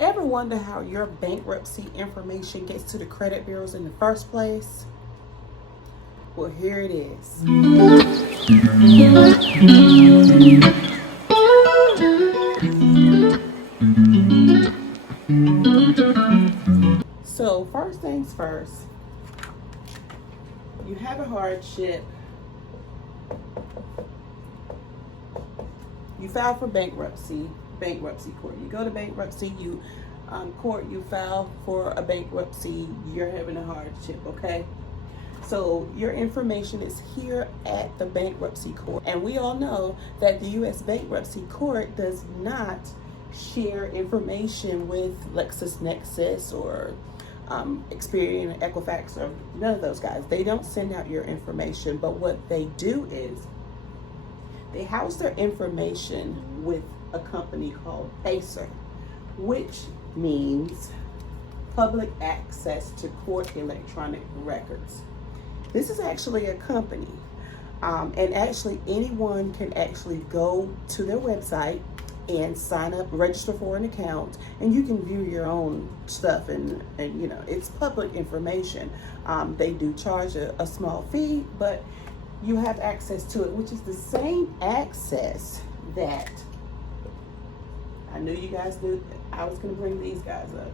Ever wonder how your bankruptcy information gets to the credit bureaus in the first place? Well, here it is. So first things first, you have a hardship, you file for bankruptcy court. You go to bankruptcy, court, you file for a bankruptcy, you're having a hardship, okay? So your information is here at the bankruptcy court. And we all know that the U.S. bankruptcy court does not share information with LexisNexis or Experian, Equifax, or none of those guys. They don't send out your information, but what they do is they house their information with a company called PACER, which means Public Access to Court Electronic Records. This is actually a company, and actually anyone can actually go to their website and sign up, register for an account, and you can view your own stuff, and you know, it's public information. They do charge a small fee, but you have access to it, which is the same access that I knew you guys knew. I was going to bring these guys up.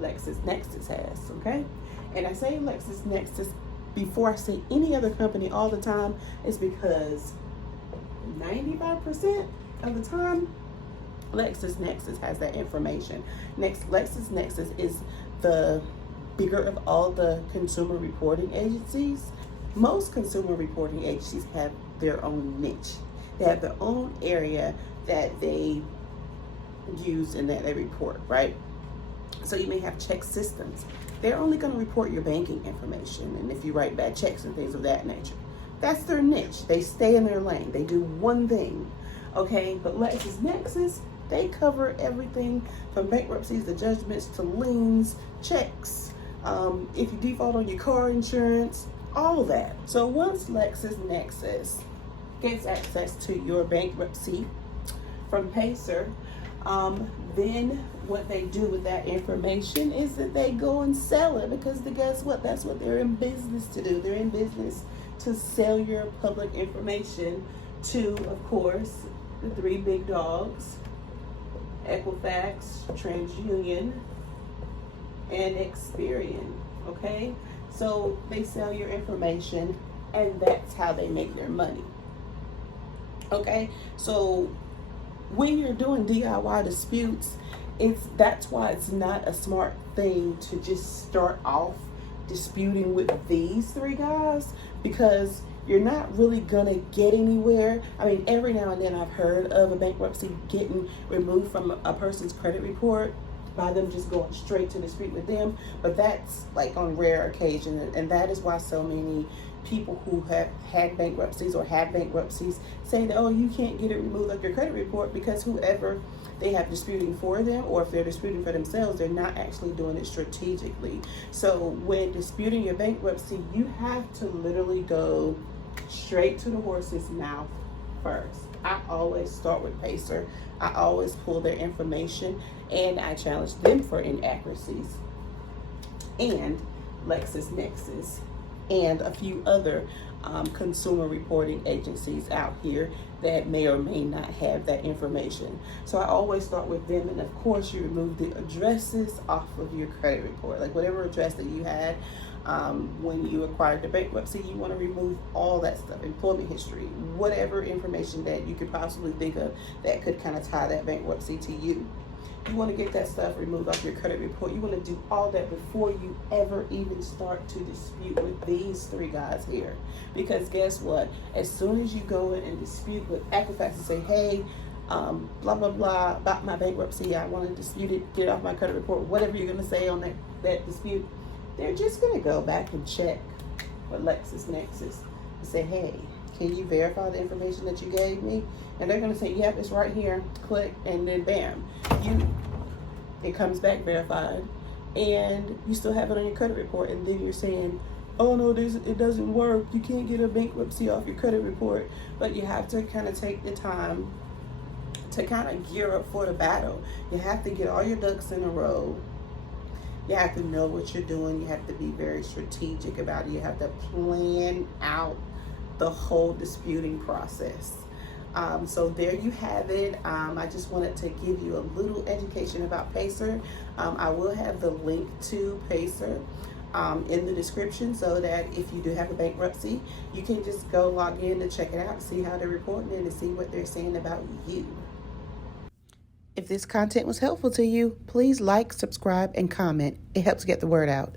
LexisNexis has, okay? And I say LexisNexis before I say any other company all the time is because 95% of the time, LexisNexis has that information. Next, LexisNexis is the bigger of all the consumer reporting agencies. Most consumer reporting agencies have their own niche. They have their own area that they use and that they report, right? So you may have check systems. They're only going to report your banking information, and if you write bad checks and things of that nature. That's their niche. They stay in their lane. They do one thing, okay? But LexisNexis, they cover everything from bankruptcies to judgments to liens, checks, if you default on your car insurance, all of that. So once LexisNexis gets access to your bankruptcy from PACER, then what they do with that information is that they go and sell it, because guess what? That's what they're in business to do. They're in business to sell your public information to, of course, the three big dogs: Equifax, TransUnion, and Experian, okay? So they sell your information, and that's how they make their money, okay? So when you're doing DIY disputes, that's why it's not a smart thing to just start off disputing with these three guys, because you're not really gonna get anywhere. I mean, every now and then I've heard of a bankruptcy getting removed from a person's credit report by them just going straight to dispute with them, but that's like on rare occasion, and that is why so many people who have had bankruptcies or have bankruptcies say that, oh, you can't get it removed off your credit report, because whoever they have disputing for them, or if they're disputing for themselves, they're not actually doing it strategically. So when disputing your bankruptcy, you have to literally go straight to the horse's mouth first. I always start with PACER. I always pull their information, and I challenge them for inaccuracies. And LexisNexis and a few other consumer reporting agencies out here that may or may not have that information. So I always start with them, and of course you remove the addresses off of your credit report. Like whatever address that you had when you acquired the bankruptcy, you want to remove all that stuff, employment history, whatever information that you could possibly think of that could kind of tie that bankruptcy to you. You want to get that stuff removed off your credit report. You want to do all that before you ever even start to dispute with these three guys here. Because guess what? As soon as you go in and dispute with Equifax and say, hey, blah, blah, blah, about my bankruptcy, I want to dispute it, get it off my credit report, whatever you're going to say on that dispute, they're just going to go back and check with LexisNexis and say, hey, can you verify the information that you gave me? And they're going to say, yep, it's right here. Click, and then bam, it comes back verified, and you still have it on your credit report. And then you're saying, oh no, it doesn't work. You can't get a bankruptcy off your credit report. But you have to kind of take the time to kind of gear up for the battle. You have to get all your ducks in a row. You have to know what you're doing. You have to be very strategic about it. You have to plan out the whole disputing process. So there you have it. I just wanted to give you a little education about PACER. I will have the link to PACER in the description, so that if you do have a bankruptcy, you can just go log in to check it out, see how they're reporting it, and see what they're saying about you. If this content was helpful to you, please like, subscribe, and comment. It helps get the word out.